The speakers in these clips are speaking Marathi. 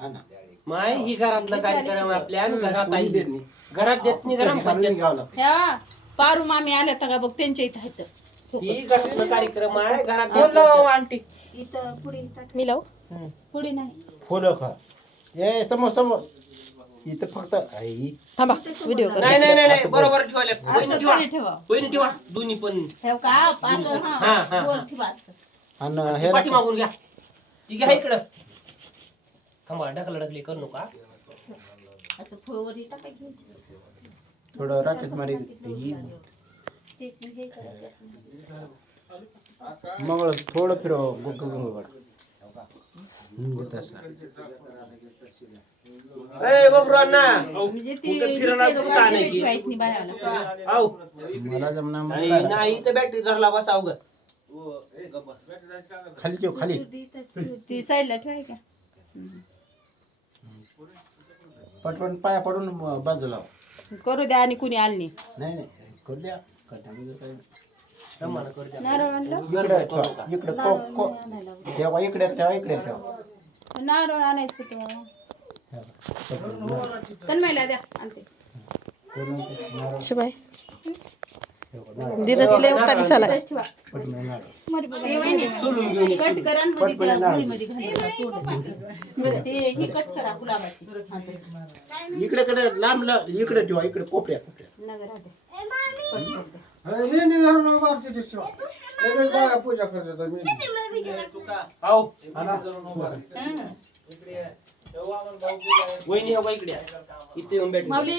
हा ना. माय ही घरातला कार्यक्रम आपल्या आणि घरात आई देत नाही घरात देत नाही गरम पंचायत घ्यावं लागतं ह्या पारू मामी आल्या तर का बघ त्यांच्या इथं आहेत. ही घरातला कार्यक्रम आहे घरात देत नाही. आंटी. इथं पुढे मी लावू? पुढे नाही. फुलं खा. ए समोर समोर. इथं फक्त आई. थांबा व्हिडिओ नाही नाही नाही नाही बरोबर ठेवले ठेवा. ठेवा. दोन्ही पण. ठेव का? असं हा, हा हा, वर हा. ठेवा असं. आणि हे पाठी मागून घ्या. ती घ्या इकडं. थांबा ढकला ढकली करू नका. असं फुलवरी टाकायची. थोडं राकेश मारी ते हे करायचं असं. मग थोडं फिरव गुटू ए म्हणजे ती कुठं फिरायला ते कुठं लोकांना आणायची? ठेवायची नाही आऊ. मला नाही इथं बॅटरी धरला बसा अवघड खाली ठेव खाली. ती साईडला ठेवाय का? पटपट पाया पडून बाजूला लाव. करू द्या आणि कुणी आलं नाही. नाही नाही करू द्या. नारळ आणलं? इकडे ठेवा इकडे को को ठेवा इकडे ठेवा इकडे ठेवा. नारळ आणायचं होतं तन्मयला द्या आणते. कोण आहे ते? नारळ शिवाय ते वहिनी, कट करा ही हा. इकडे कडे लांब लांब इकडे ठेवा इकडे कोपऱ्या. आऊ हं. वहिनी हो इकडे या. इथे येऊन माऊली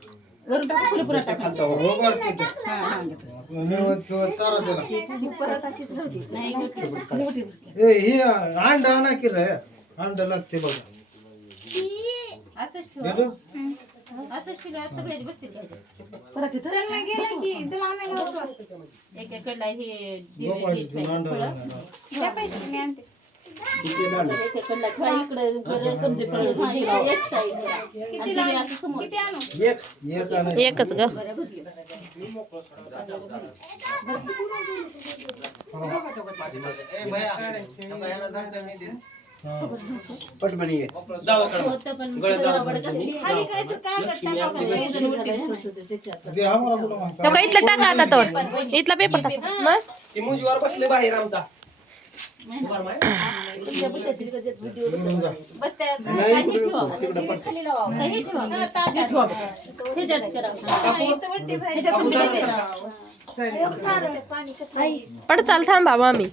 वरून टाका हा, हा. ती परत अशीच राहते नाही. अंड आणा की रे अंड लागते बघा. असंच ठेवा. असंच ठेवा सगळ्याची बसतील पाहिजे परत इथं हे. हे फळं. एक फळं. हा, आणि एकच ग. इथलं टाका आता तर इथला पेपर टाका. मग? ती मुजीवर बसले बाहेर आमचा. ठेवा. ठेवा. ठेवा. पड चाल थांबा आवडत नाही.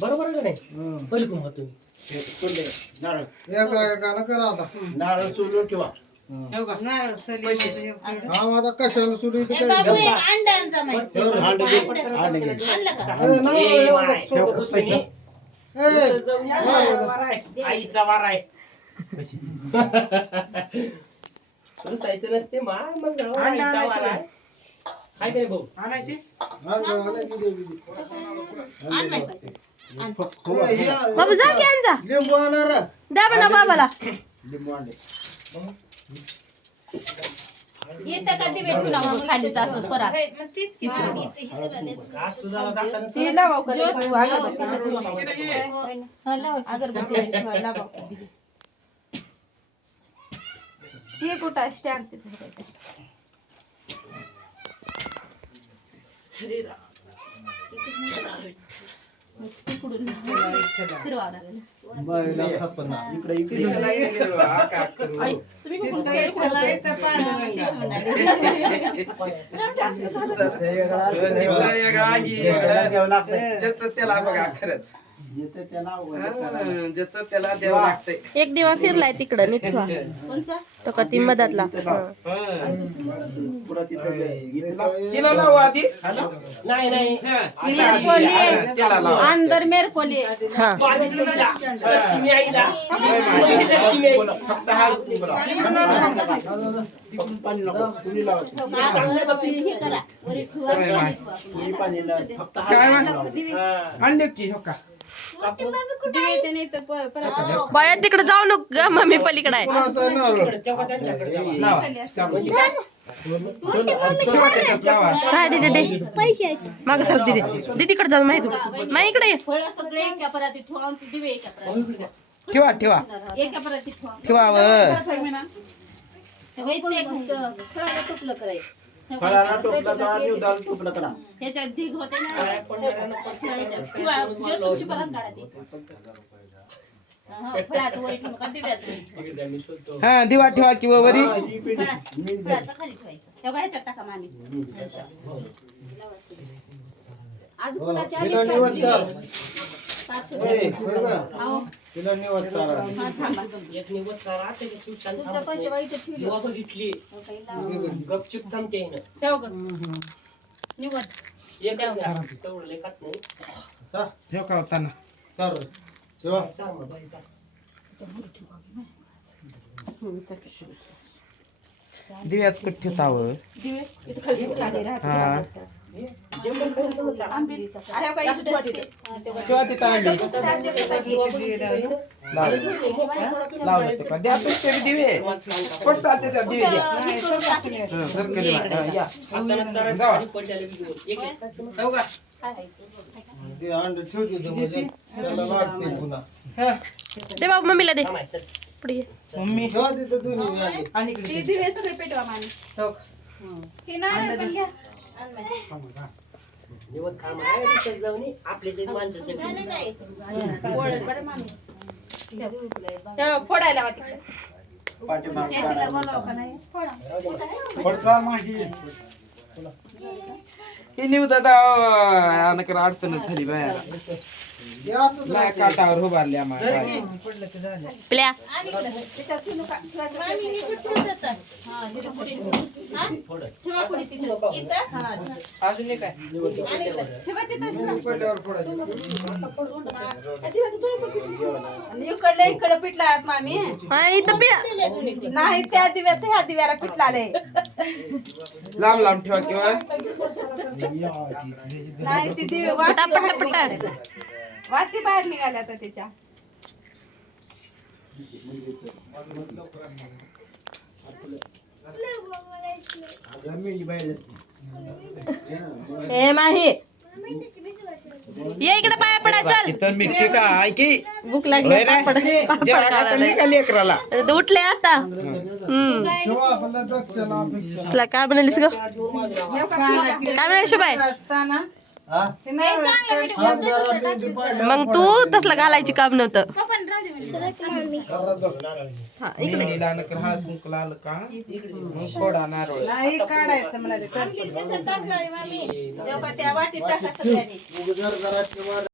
बरोबर आहे का नाही पहिले कुंभ तुम्ही कोणते? नारळ एका एकानं नारळ हा आता कशाला सुरू इथे काय बाबू, हे अंडा आणजा माई. आणलं का? ए, नारळ ए, एवढं माय. सोडं. पुस्तकी. ए, पुस्तक जाऊन या. वार आहे. आईचा वार आहे. रुसायचं नसते मा मग आईचा वार आहे. काय करे भाऊ? दे. आण. ए, हे बाबू जा की आण जा. लिंबू आणा रे. द्या म्हणा बाबाला. लिंबू अंडे ये का दिवे ठेवला मग खालीच असं परत हे लावा अगरबत्ती लावा. हे कुठं आहे? स्टँड तिथं हरे काहीतरी. तिकडून फिरवा लागेल. तुम्ही कुठून काय म्हणाले. त्याला बघा खरंच ज्याचं त्याला द्यावं लागतंय एक दिवा फिरलाय तिकडं नीट ठेवा तो का ती मधातला. पुढं तिथं इथला तिला लावू आधी. नाही नाही. त्याला लावू अंदर मेर कोली. हा. तो आधी तिला, लक्ष्मी आईला. ही. लक्ष्मी आई. फक्त हा हा. काय म्हण? हा. आणले की हो का? दिवे प- परत बाया तिकडे जाऊ नको ग मम्मी पलीकडे आहे काय? ठेवा दे माग सर दीदी दीदीकडे जाऊ माहिती नाही इकडे ये. सगळे एका परातीत ठेवा आणि दिवे एका परातीत ठेवा ठेवा एका परातीत ठेवा ठेवा व. एक फळाला करायचं फळाला टोपलं करा आणि उदाहरण टोपलं करा ह्याच्यात ढीग होते ना काय पण जणांना पण फळाच्या. किंवा जे तुमची परत काढा ती. हा, फळाचं वरी ठेवू नका, दिव्याचं वरी ठेवा. इकडे द्या, मी शोधतो. हा दिवा ठेवा किंवा वरी. ही फळाचं खाली ठेवायचं. तेव्हा ह्याच्यात टाका मामी. अजून कोणाची आली? का? अहो, तिला निवड चारा हा. एक निवत चारा, त्याच्या शिवशान तुमच्या थांबत नाही. पैसे वाईट ठेवले दिवा बघितली हो. गपचूप थांबते हिनं. ठेव ग निवड एकच नाही. तेवढं लय खात नाही. ठेव का होताना चांगलं पैसा. दिव्यात दिवे इथं खाली. हा इथं ठेवते? हा, ठेवा तिथं अंडी दिवा बघितली का हिनं? लावलं ते का द्या तुमचे बी दिवे पट चालते त्या दिवे द्या हे करून टाकले. हा, सरकारी मा- हा, या हाताला चारा जावा. खाली पडलेलं बी दिवस. एक एक चाकी मग. काय आहे? दे बाबू मम्मीला दे थांबायचं. पुढे ये. मम्मी ते दिवे सगळे पेटवा मामी हे नारळ पण घ्या. आण मामी. निवत काम आहे तिथं जाऊन ये. आपले जे माणसं सगळी. पोळत बरं मामी तेव्हा फोडायला हवा तिकडे? हे आता अनकर अडचणच झाली बायाला नाही काटावर उभारली आम्हाला प्ल्या। इकडे. अजून काय इकडले पिटला मामी. हा, इथं नाही त्या दिव्याचं ह्या दिव्याला पिटला आले लांब लांब ठेवा नाही बाहेर निघाल्या आता त्याच्या ए माही. ये इकडे पाया पडा चल. तर मिठी का? ऐकी. भूक लागली होय रे? पापड पापड जेवण आता खायला नाही का लेकराला लागले. उठले आता. हम्म तुला काय बनालीस ग? काय म्हणाली शुभाय? मग तू तसलं घालायची काम नव्हतं. हा इकडे. मेहंदीला नकर हळद कुंकू आलं का मग फोडा नारळ त्या वाटीत टाका सगळ्यांनी